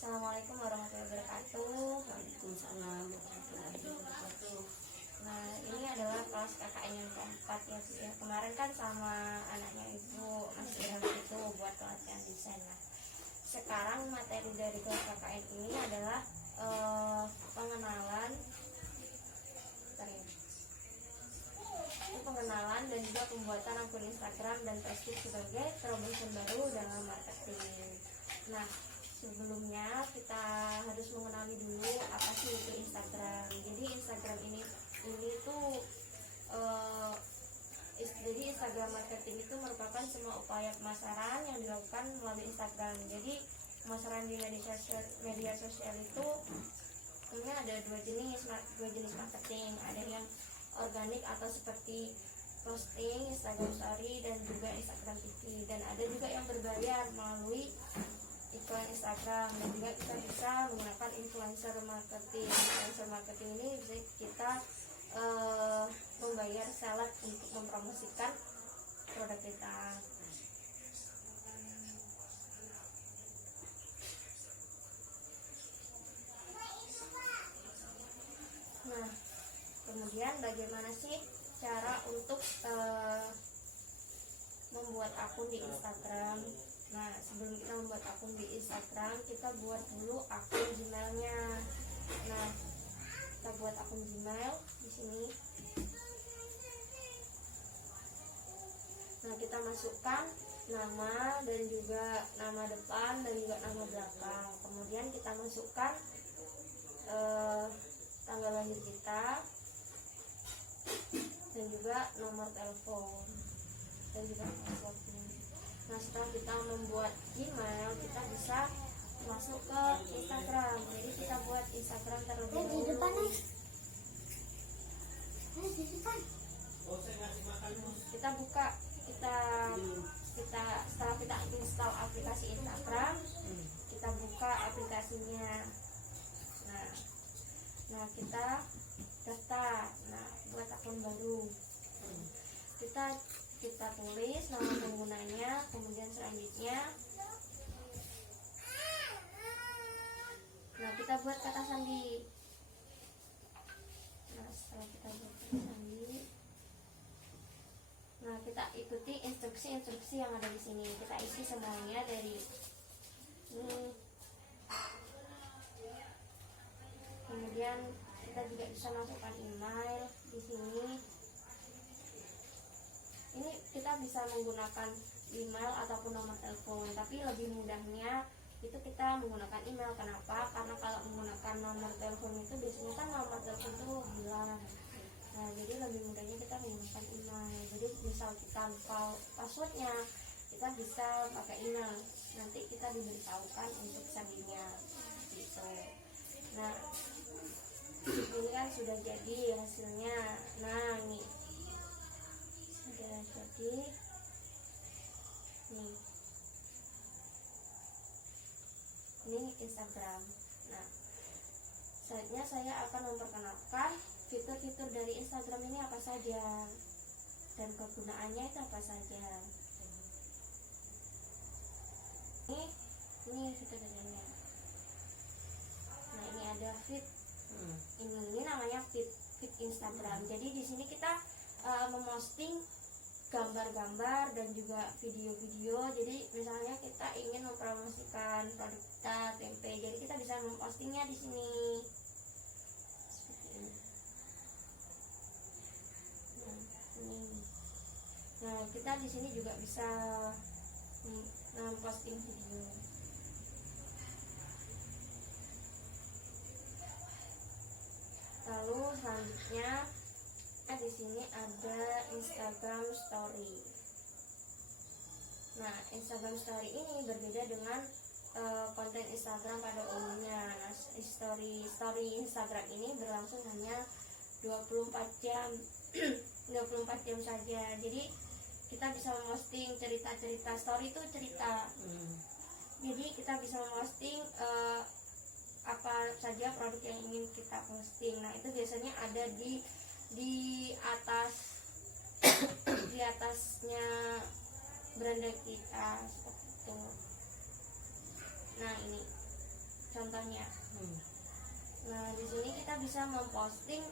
Assalamualaikum warahmatullahi wabarakatuh. Waalaikumsalam warahmatullahi wabarakatuh. Nah, ini adalah kelas KKN yang keempat ya Bu ya. Kemarin kan sama anaknya Ibu Mas Irham itu buat pelatihan desain. Nah, sekarang materi dari kelas KKN ini adalah pengenalan dan juga pembuatan akun Instagram dan Facebook sebagai terobosan baru dalam marketing. Nah, sebelumnya kita harus mengenali dulu apa sih itu Instagram. Jadi Instagram ini tuh jadi Instagram marketing itu merupakan semua upaya pemasaran yang dilakukan melalui Instagram. Jadi pemasaran di media sosial itu ini ada dua jenis marketing. Ada yang organik atau seperti posting, Instagram Story, dan juga Instagram TV. Dan ada juga yang berbayar melalui iklan Instagram, dan juga kita bisa menggunakan influencer marketing. Influencer marketing ini bisa kita membayar seller untuk mempromosikan produk kita. Nah, kemudian bagaimana sih cara untuk membuat akun di Instagram? Nah, sebelum kita membuat akun di Instagram, kita buat dulu akun Gmailnya. Nah, kita buat akun Gmail di sini. Nah, kita masukkan nama dan juga nama depan dan juga nama belakang. Kemudian kita masukkan tanggal lahir kita dan juga nomor telepon dan juga passwordnya. Nah, setelah kita membuat Gmail, kita bisa masuk ke Instagram. Jadi kita buat Instagram terlebih dahulu. Kita buka, kita setelah kita install aplikasi Instagram, kita buka aplikasinya. Nah, kita daftar. Nah, buat akun baru. Kita tulis nama penggunanya, kemudian selanjutnya kita buat kata sandi. Nah, setelah kita buat kata sandi, kita ikuti instruksi-instruksi yang ada di sini. Kita isi semuanya dari ini. Kemudian kita juga bisa masukkan email di sini. Ini kita bisa menggunakan email ataupun nomor telepon, tapi lebih mudahnya itu kita menggunakan email. Kenapa? Karena kalau menggunakan nomor telepon itu biasanya kan nomor telepon itu hilang. Nah, jadi lebih mudahnya kita menggunakan email. Jadi misal kita lupa passwordnya, kita bisa pakai email. Nanti kita diberitahukan untuk sandinya gitu. Nah, ini kan sudah jadi hasilnya. Nah, ini sudah jadi nih, ini Instagram. Nah, selanjutnya saya akan memperkenalkan fitur-fitur dari Instagram ini apa saja dan kegunaannya itu apa saja. Ini fitur-fiturnya. Nah, ini ada feed. Ini namanya feed Instagram. Jadi di sini kita memposting gambar-gambar dan juga video-video. Jadi misalnya kita ingin mempromosikan produk kita, tempe, jadi kita bisa mempostingnya di sini. Seperti ini. Nah, kita di sini juga bisa memposting video. Lalu selanjutnya di sini ada Instagram Story. Nah, Instagram Story ini berbeda dengan konten Instagram pada umumnya. Nah, story Instagram ini berlangsung hanya 24 jam 24 jam saja. Jadi kita bisa memposting cerita-cerita. Story itu cerita. Jadi kita bisa memposting apa saja produk yang ingin kita posting. Nah, itu biasanya ada di atasnya beranda kita seperti itu. Nah, ini contohnya. Hmm. Nah, di sini kita bisa memposting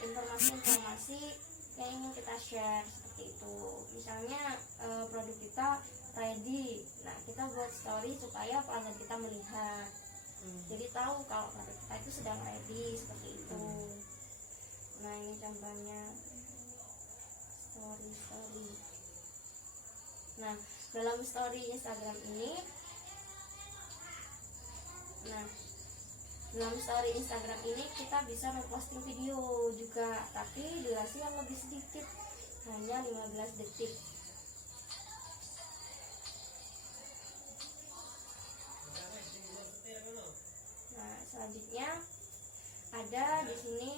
informasi-informasi yang ingin kita share seperti itu. Misalnya produk kita ready, nah kita buat story supaya pelanggan kita melihat, jadi tahu kalau produk kita itu sedang ready seperti itu. Nah, ini contohnya story. Nah, dalam story Instagram ini, kita bisa memposting video juga, tapi durasi yang lebih sedikit, hanya 15 detik. Nah, selanjutnya ada di sini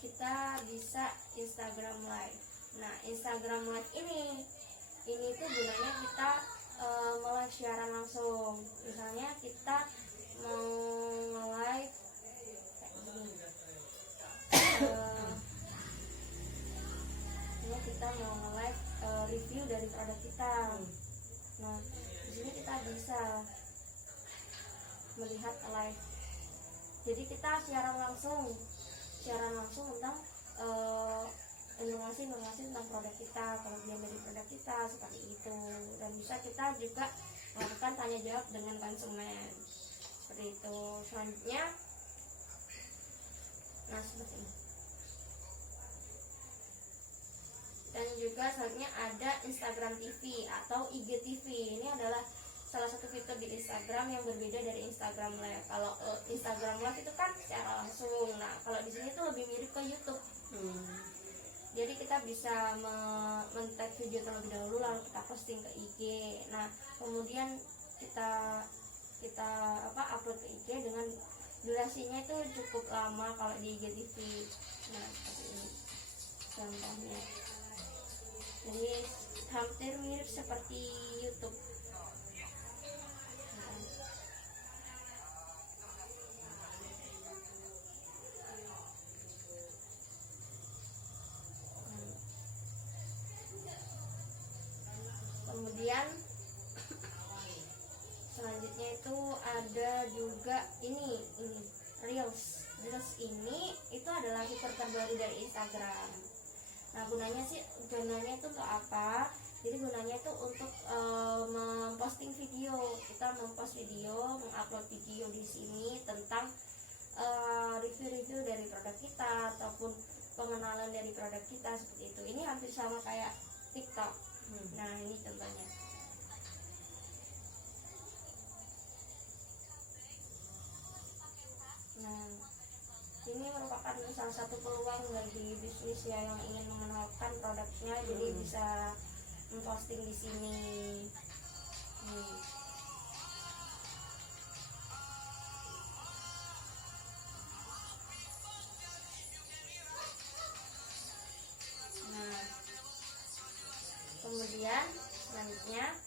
kita bisa Instagram Live. Nah, Instagram Live ini tuh gunanya kita live siaran langsung. Misalnya kita mau live kita mau live review dari produk kita. Nah, di sini kita bisa melihat live. Jadi kita siaran langsung tentang informasi tentang produk kita, kelebihan dari produk kita seperti itu. Dan bisa kita juga melakukan tanya jawab dengan konsumen seperti itu. Selanjutnya, nah seperti ini. Dan juga selanjutnya ada Instagram TV atau IGTV. Ini adalah salah satu fitur di Instagram yang berbeda dari Instagram Live. Kalau Instagram Live itu kan secara langsung. Nah, kalau di sini tuh lebih mirip ke YouTube. Jadi kita bisa men-tag video terlebih dahulu, lalu kita posting ke IG. Nah, kemudian kita upload ke IG dengan durasinya itu cukup lama kalau di IGTV. Nah, seperti ini contohnya. Jadi hampir mirip seperti YouTube. Kemudian selanjutnya itu ada juga ini Reels. Reels ini itu adalah fitur terbaru dari Instagram. Nah, gunanya itu untuk apa? Jadi gunanya itu untuk memposting video. Kita mempost video, mengupload video di sini tentang review-review dari produk kita ataupun pengenalan dari produk kita seperti itu. Ini hampir sama kayak TikTok. Nah, ini contohnya. Nah, ini merupakan salah satu peluang bagi bisnis yang ingin mengenalkan produknya, jadi bisa memposting di sini. Nah, kemudian selanjutnya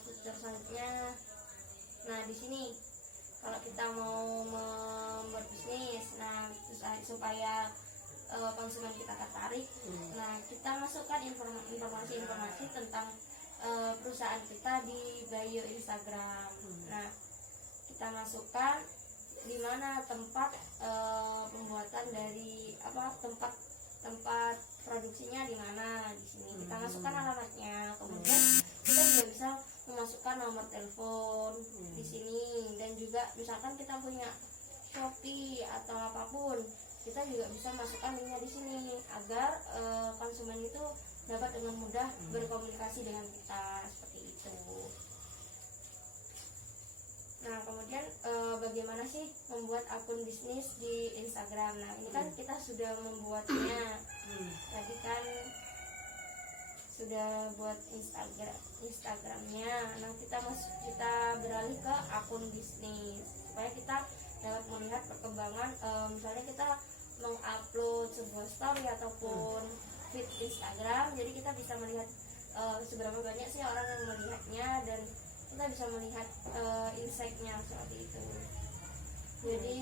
fitur selanjutnya, nah di sini kalau kita mau membuat bisnis, nah supaya konsumen kita tertarik, nah kita masukkan informasi tentang perusahaan kita di bio Instagram. Nah, kita masukkan di mana tempat pembuatan dari tempat produksinya di mana. Di sini kita masukkan alamatnya, kemudian kita juga bisa memasukkan nomor telepon di sini. Dan juga misalkan kita punya Shopee atau apapun, kita juga bisa masukkan linknya di sini agar konsumen itu dapat dengan mudah berkomunikasi dengan kita seperti itu. Nah, kemudian bagaimana sih membuat akun bisnis di Instagram? Nah, ini kan kita sudah membuatnya. Tadi kan sudah buat Instagramnya. Nah, kita beralih ke akun bisnis supaya kita dapat melihat perkembangan. Misalnya kita mengupload sebuah story ataupun feed Instagram, jadi kita bisa melihat seberapa banyak sih orang yang melihatnya, dan kita bisa melihat insight-nya seperti itu. Jadi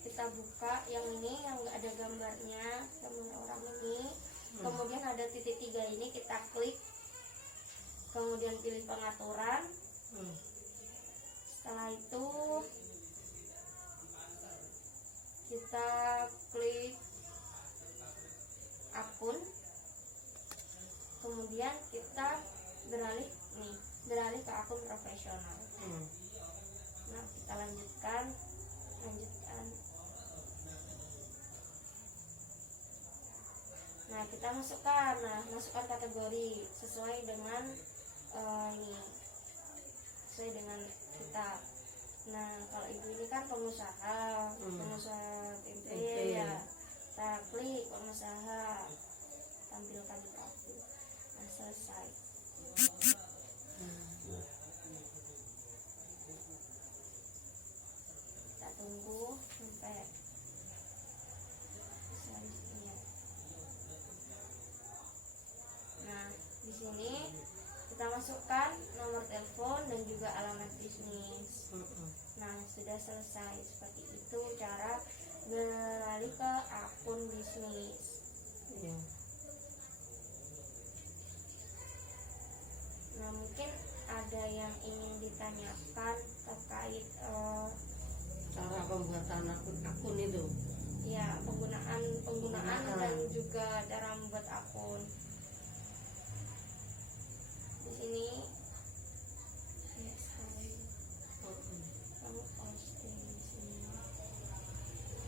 kita buka yang ini yang nggak ada gambar orang ini. Kemudian ada titik 3 ini kita klik, kemudian pilih pengaturan. Setelah itu kita klik akun, kemudian kita beralih ke akun profesional. Nah, kita lanjutkan. Nah, kita masukkan kategori sesuai dengan sesuai dengan kita. Nah, kalau ibu ini kan pengusaha tempe ya, kita klik pengusaha, tampilkan di kartu. Nah, selesai. Kita tunggu sampai selanjutnya. Nah, di sini kita masukkan nomor telepon dan juga alamat bisnis. Nah, sudah selesai. Seperti itu cara beralih ke akun bisnis. Nah, mungkin ada yang ingin ditanyakan terkait Cara pembuatan akun itu. ya penggunaan dan juga cara membuat akun. Di sini kamu posting di sini.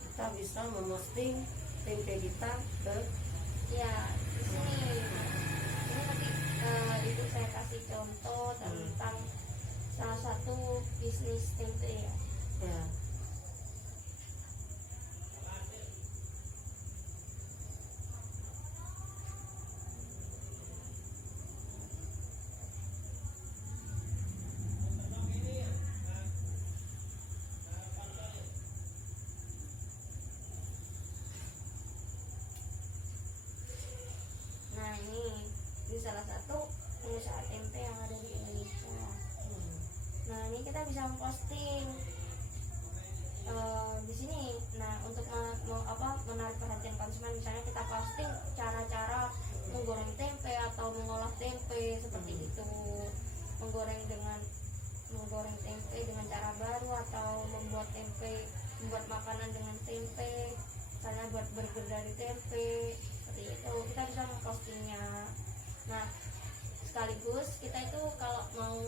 Kita bisa memposting tempe kita ke Ya, di sini. Ini nanti itu saya kasih contoh tentang salah satu bisnis tempe ya. Nah, ini salah satu pengusaha tempe yang ada di Indonesia. Nah, ini kita bisa memposting di sini. Nah, untuk menarik perhatian konsumen, misalnya kita posting cara-cara menggoreng tempe atau mengolah tempe seperti itu, menggoreng tempe dengan cara baru, atau membuat makanan dengan tempe, misalnya buat burger dari tempe, seperti itu kita bisa mempostingnya. Nah, sekaligus kita itu kalau mau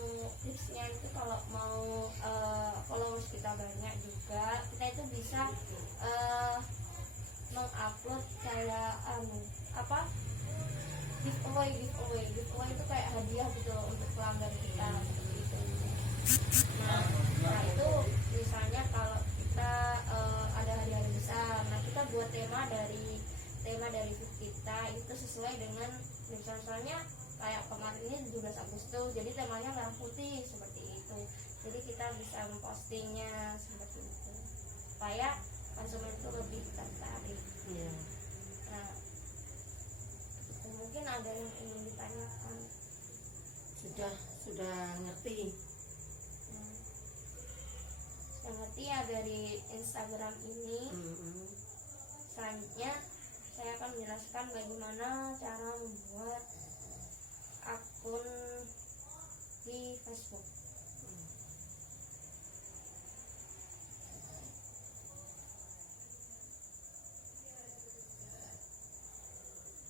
tipsnya itu, kalau mau followers kita banyak juga, kita itu bisa mengupload kayak giveaway itu kayak hadiah gitu loh untuk pelanggan kita, seperti itu. Nah itu misalnya kalau kita ada hari-hari besar, nah kita buat tema dari feed kita itu sesuai dengan misalnya kayak kemarin ini 17 Agustus, jadi temanya merah putih seperti itu. Jadi kita bisa mempostingnya seperti itu supaya konsumen itu lebih tertarik. Nah, mungkin ada yang ingin ditanyakan. Sudah ngerti. Sudah ngerti ya dari Instagram ini. Selanjutnya saya akan menjelaskan bagaimana cara membuat akun di Facebook.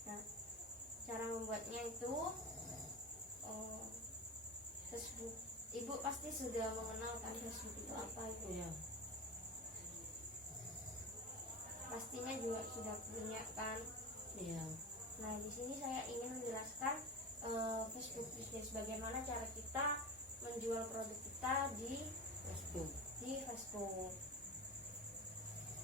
Nah, cara membuatnya itu Facebook. Ibu pasti sudah mengenal kan Facebook itu apa itu ya? Pastinya juga sudah punya kan? Iya. Nah, di sini saya ingin menjelaskan Facebook bisnis, bagaimana cara kita menjual produk kita di Facebook.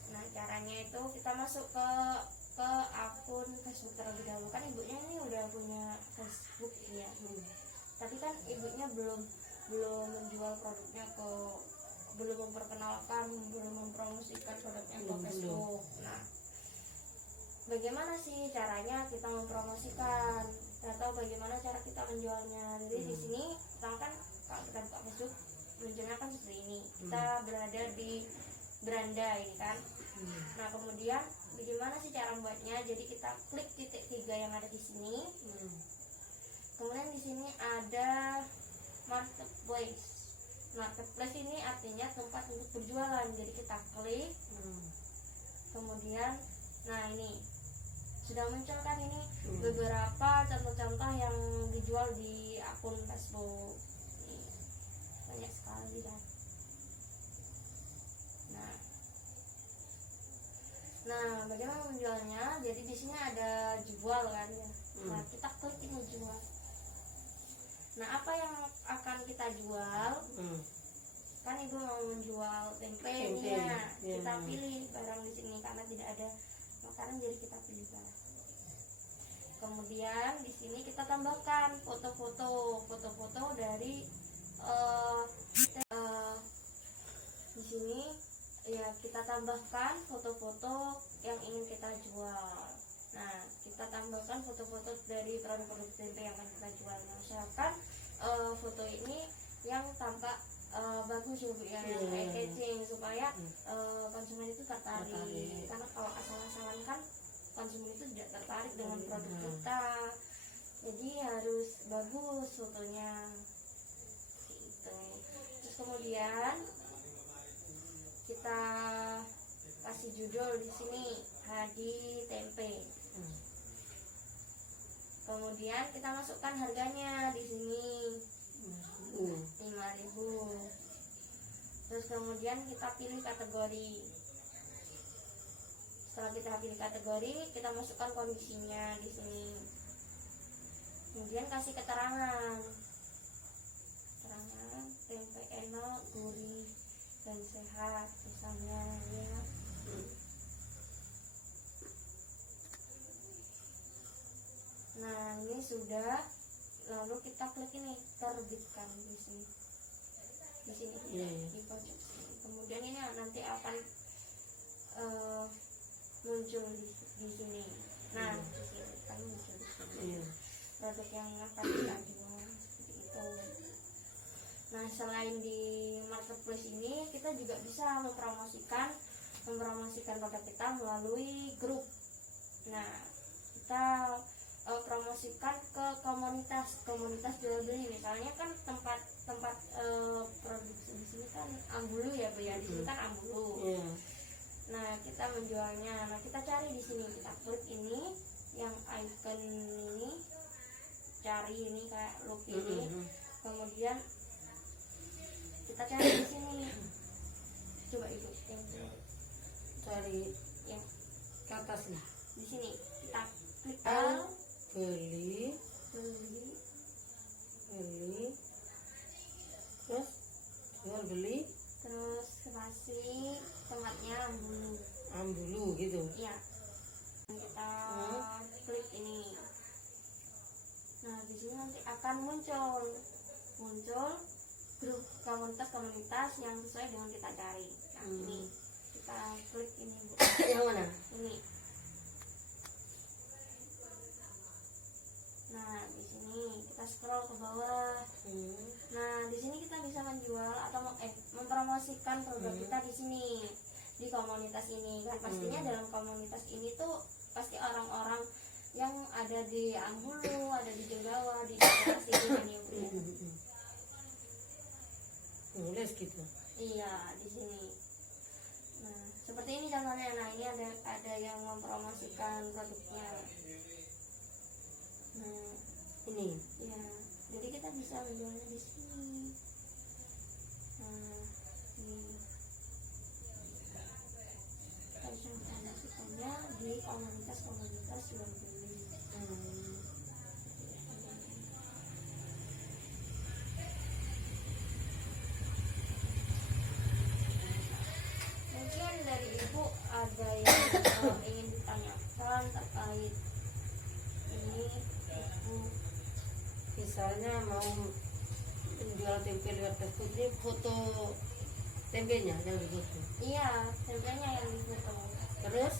Nah, caranya itu kita masuk ke akun Facebook terlebih dahulu. Kan ibunya ini udah punya Facebook ya. Tapi kan ibunya belum menjual produknya belum memperkenalkan, belum mempromosikan produknya ke Facebook. Nah, bagaimana sih caranya kita mempromosikan atau bagaimana cara kita menjualnya? Jadi di sini misalkan kalau kita buka Facebook munculnya kan seperti ini, kita berada di beranda ini kan. Nah, kemudian tapi gimana sih cara membuatnya? Jadi kita klik titik 3 yang ada di sini. Kemudian di sini ada marketplace. Marketplace ini artinya tempat untuk berjualan. Jadi kita klik. Kemudian, nah ini sudah muncul kan ini beberapa contoh-contoh yang dijual di akun Facebook. Nih, banyak sekali kan. Nah, bagaimana menjualnya? Jadi di sini ada jual kan ya. Nah, kita klik ini jual. Nah, apa yang akan kita jual? Kan ibu mau menjual tempe nih ya. Kita pilih barang di sini karena tidak ada makanan, jadi kita pilih barang. Kemudian di sini kita tambahkan foto-foto dari di sini ya kita tambahkan foto-foto yang ingin kita jual. Nah, kita tambahkan foto-foto dari produk-produk tempe yang akan kita jual. Nah, misalkan foto ini yang tampak bagus ya Bu ya, yang eye-catching supaya konsumen itu tertarik. Karena kalau asal-asalan kan konsumen itu tidak tertarik dengan produk kita. Jadi harus bagus fotonya. Gitu. Terus kemudian kita kasih judul di sini Hadi Tempe. Kemudian kita masukkan harganya di sini 5.000. Terus kemudian kita pilih kategori. Setelah kita pilih kategori, kita masukkan kondisinya di sini. Kemudian kasih keterangan tempe enak, gurih dan sehat misalnya ya. Nah, ini sudah, lalu kita klik ini terbitkan di sini di pojok sini. Kemudian ini nanti akan muncul di sini. Nah, di sini kan muncul di sini produk yang akan kita jual seperti itu. Nah, selain di marketplace ini, kita juga bisa mempromosikan produk kita melalui grup. Nah, kita promosikan ke komunitas jual beli. Misalnya kan tempat produksi di sini kan Ambulu ya Bu ya, di sini kan Ambulu. Nah, kita menjualnya. Nah, kita cari di sini, kita klik ini yang icon ini, cari ini kayak loop ini. Kemudian kita cari di sini. Coba Ibu cari ya ke atas lah. Di sini kita klik beli terus jual beli terus kasih tempatnya Ambulu gitu. Iya. Kita klik ini. Nah, di sini nanti akan muncul grup komunitas yang sesuai dengan kita cari. Nah, ini kita klik ini Bu. Yang mana? Ini. Nah, di sini kita scroll ke bawah. Nah, di sini kita bisa menjual atau mempromosikan produk kita di sini, di komunitas ini. Kan pastinya dalam komunitas ini tuh pasti orang-orang yang ada di Ambulu, ada di Jenggawa, di daerah sini ya Bu ya. Nulis gitu. Iya, di sini. Nah, seperti ini contohnya. Nah, ini ada yang mempromosikan produknya. Nah, Ini. ya, jadi kita bisa menjualnya di sini. Nah, ini kita bisa mempromosikannya di komunitas jual beli. Mungkin dari Ibu ada yang ingin ditanyakan terkait ini Ibu. Misalnya mau menjual tempe lewat Facebook, ini foto tempenya yang difoto. Iya, tempenya yang difoto. Terus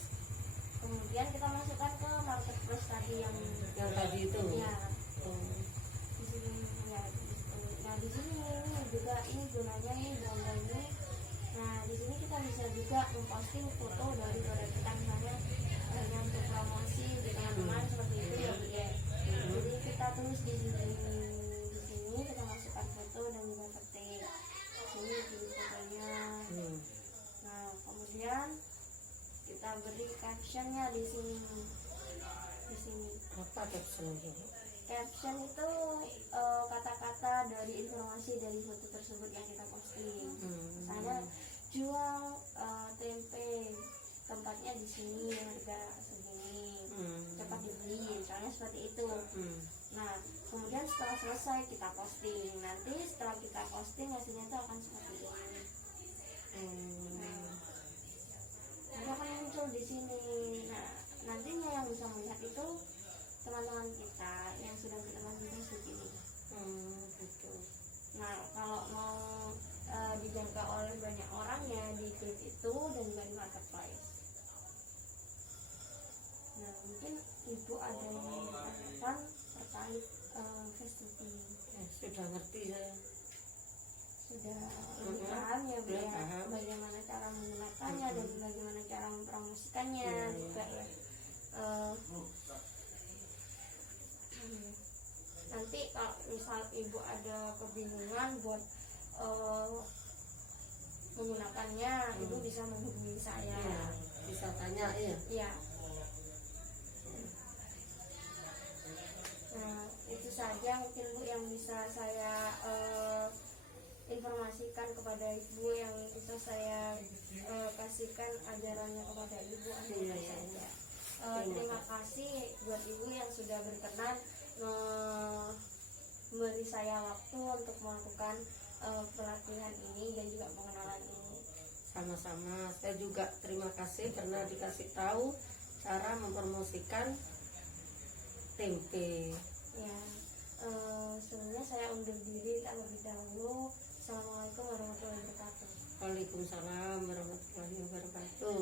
Kemudian kita masukkan ke marketplace tadi yang tadi itu. ya di sini ya. Nah, di sini ini juga ini gunanya nih gambar ini. Nah, di sini kita bisa juga memposting foto dari produk kita, misalnya beri captionnya di sini. Di sini. Apa captionnya? Caption itu kata-kata dari informasi dari foto tersebut yang kita posting. Misalnya jual tempe, tempatnya di sini, harga segini, cepat dibeli, misalnya seperti itu. Nah, kemudian setelah selesai kita posting. Nanti setelah kita posting hasilnya itu akan seperti ini. Nanti akan muncul di sini. Nah, nantinya yang bisa melihat itu teman-teman kita yang sudah kita bantu Facebook ini. Gitu. Nah, kalau mau dijangkau oleh banyak orang ya di klik itu dan juga di marketplace. Nah, mungkin ibu ada yang ditanyakan terkait Facebook ini. Sudah ngerti saya. Sudah lebih paham ya Bu Sudah ya, paham. bagaimana cara menggunakannya dan bagaimana cara mempromosikannya juga ya. Nanti kalau misal ibu ada kebingungan buat menggunakannya, ibu bisa menghubungi saya. Bisa tanya ya. Ya. Nah, itu saja mungkin Bu yang bisa saya informasikan kepada ibu, yang bisa saya kasihkan ajarannya kepada ibu. Iya, iya. Terima kasih buat ibu yang sudah berkenan memberi saya waktu untuk melakukan pelatihan ini dan juga pengenalan ini. Sama-sama, saya juga terima kasih karena dikasih tahu cara mempromosikan tempe. Ya, sebelumnya saya undur diri terlebih dahulu. Assalamualaikum warahmatullahi wabarakatuh. Waalaikumsalam warahmatullahi wabarakatuh.